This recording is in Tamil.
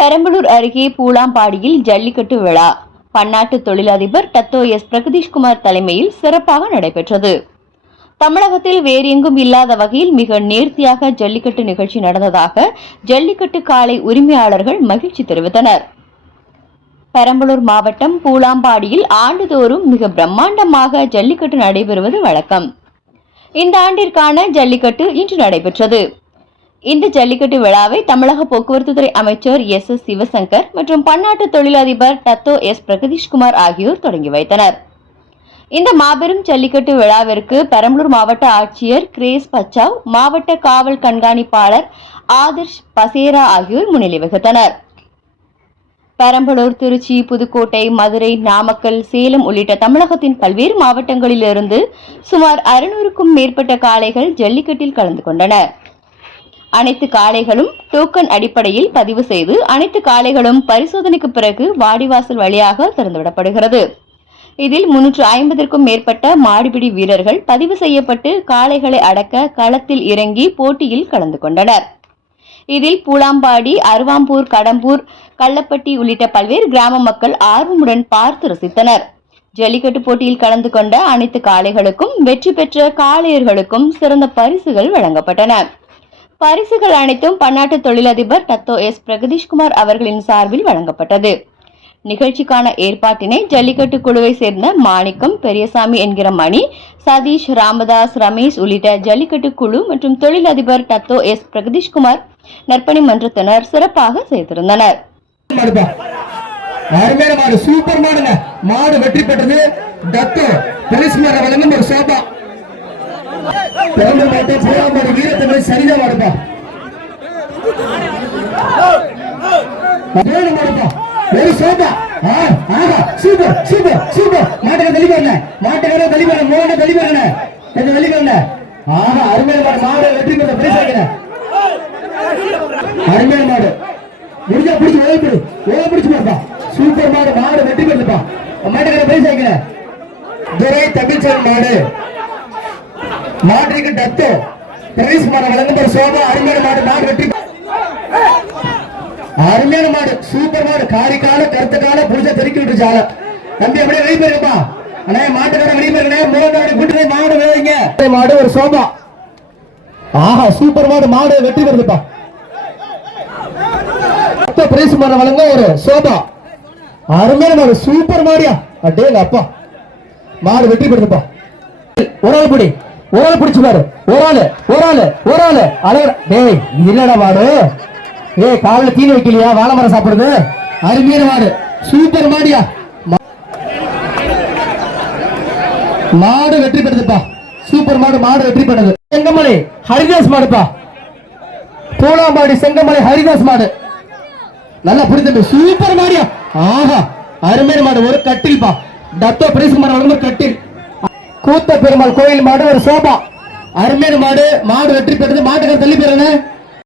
பெரம்பலூர் அருகே பூலாம்பாடியில் ஜல்லிக்கட்டு விழா. பன்னாட்டு தொழிலதிபர் டத்தோ எஸ். பிரகதீஷ்குமார் தலைமையில் சிறப்பாக நடைபெற்றது. தமிழகத்தில் வேறு எங்கும் இல்லாத வகையில் மிக நேர்த்தியாக ஜல்லிக்கட்டு நிகழ்ச்சி நடந்ததாக ஜல்லிக்கட்டு காலை உரிமையாளர்கள் மகிழ்ச்சி தெரிவித்தனர். பெரம்பலூர் மாவட்டம் பூலாம்பாடியில் ஆண்டுதோறும் மிக பிரம்மாண்டமாக ஜல்லிக்கட்டு நடைபெறுவது வழக்கம். இந்த ஆண்டிற்கான ஜல்லிக்கட்டு இன்று நடைபெற்றது. இந்த ஜல்லிக்கட்டு விழாவை தமிழக போக்குவரத்து துறை அமைச்சர் எஸ் எஸ் சிவசங்கர் மற்றும் பன்னாட்டு தொழிலதிபர் டத்தோ எஸ் பிரகதீஷ்குமார் ஆகியோர் தொடங்கி வைத்தனர். இந்த மாபெரும் ஜல்லிக்கட்டு விழாவிற்கு பெரம்பலூர் மாவட்ட ஆட்சியர் கிரேஸ் பச்சாவ் மாவட்ட காவல் கண்காணிப்பாளர் ஆதர்ஷ் பசேரா ஆகியோர் முன்னிலை வகித்தனர். பெரம்பலூர் திருச்சி புதுக்கோட்டை மதுரை நாமக்கல் சேலம் உள்ளிட்ட தமிழகத்தின் பல்வேறு மாவட்டங்களிலிருந்து சுமார் அறுநூறுக்கும் மேற்பட்ட காளைகள் ஜல்லிக்கட்டில் கலந்து கொண்டனர். அனைத்து காளைகளும் டோக்கன் அடிப்படையில் பதிவு செய்து அனைத்து காளைகளும் பரிசோதனைக்கு பிறகு வாடிவாசல் வழியாக திறந்துவிடப்படுகிறது. இதில் முன்னூற்று ஐம்பதற்கும் மேற்பட்ட மாடுபிடி வீரர்கள் பதிவு செய்யப்பட்டு காளைகளை அடக்க களத்தில் இறங்கி போட்டியில் கலந்து கொண்டனர். இதில் பூலாம்பாடி அருவாம்பூர் கடம்பூர் கள்ளப்பட்டி உள்ளிட்ட பல்வேறு கிராம மக்கள் ஆர்வமுடன் பார்த்து ரசித்தனர். ஜல்லிக்கட்டு போட்டியில் கலந்து கொண்ட அனைத்து காளைகளுக்கும் வெற்றி பெற்ற காளையர்களுக்கும் சிறந்த பரிசுகள் வழங்கப்பட்டன. பரிசுகள் அனைத்தும் பன்னாட்டு தொழிலதிபர் டத்தோ எஸ். பிரகதீஷ்குமார் அவர்களின் சார்பில் வழங்கப்பட்டது. நிகழ்ச்சிக்கான ஏற்பாட்டினை ஜல்லிக்கட்டு குழுவை சேர்ந்த மாணிக்கம் பெரியசாமி என்கிற மணி சதீஷ் ராமதாஸ் ரமேஷ் உள்ளிட்ட ஜல்லிக்கட்டு குழு மற்றும் தொழிலதிபர் டத்தோ எஸ். பிரகதீஷ்குமார் நற்பணி மன்றத்தினர் சிறப்பாக செய்திருந்தனர். மாடு சூப்பர் மாடுங்க. மாடு வெற்றி பெற்றது. வழங்கும் ஒரு சோபா பிறந்த மாட்டை பூராமாடு வீரத்தமிழ் சரிதா வாடுப்பா வேணும் மாடுப்பா ஒரு சோபா. Super super super. மாட்டுக்கு தள்ளி வரல மாட்டுக்கார தள்ளி வரல மோகன தள்ளி கொஞ்சம் தள்ளி ஆஹா அருமையான மாடு மாடு வெற்றி பெற்ற பரிசு வைக்கிறேன் அருமையான மாடு. முடிஞ்சா பிடிச்சு ஓய பிடி ஓய பிடிச்சு சூப்பர் மாடு மாடு வெட்டி பெற்றுப்பா. மாட்டுக்கிற பரிசு வைக்கிற துரை தமிழ்ச்சன் மாடு. மாட்டுக்கு டத்து. பிரைஸ் மாடு வழங்கும் ஒரு சோபா அருமையான மாடு மாடு வெற்றி. அருமையான மாடு சூப்பர் மாடு. காரிக்கால கருத்துக்கால புரிஜ தெருக்கி விட்டு ஜால. தம்பி அப்படியே வெளியே போயிருப்பா அண்ணே மாட்டுக்கார வெளியே போயிருக்கே. மோகன் கூட்டு மாடு வேலைங்க மாடு ஒரு சோபா. ஆஹா சூப்பர் மாடு மாடு வெற்றி பெறுதுப்பா. மொத்த பிரைஸ் மாட வழங்க ஒரு சோபா. அருமையான மாடு சூப்பர் மாடியா. அடேங்க அப்பா மாடு வெற்றி பெறுதுப்பா. ஒரு ஆள் பிடி பிடிச்சு பாரு. ஒரு ஆளு ஒரு ஆளு ஒரு ஆளு. அழகு டேய் இல்லடா என்னடா ஏய் காலைல தீனி வைக்கலையா? வாழை மரம் சாப்பிடுது அருமையான மாடு. சூப்பர் மாடியா. மாடு வெற்றி பெறுதுப்பா. சூப்பர் மாடு மாடு வெற்றி பெற்றது செங்கமலை ஹரிதாஸ் மாடுப்பா. பூலாம்பாடி செங்கமலை ஹரிதாஸ் மாடு. நல்லா புரிஞ்சு சூப்பர் மாடியா. ஆஹா அருமையான மாடு. ஒரு கட்டில்பா டத்தோ பிரைஸ் மாடு ஒரு கட்டில். கூத்த பெருமாள் கோயில் மாடு ஒரு சோபா. அருமையான மாடு மாடு வெற்றி பெற்றது. மாட்டுக்கார தள்ளி போயிருங்க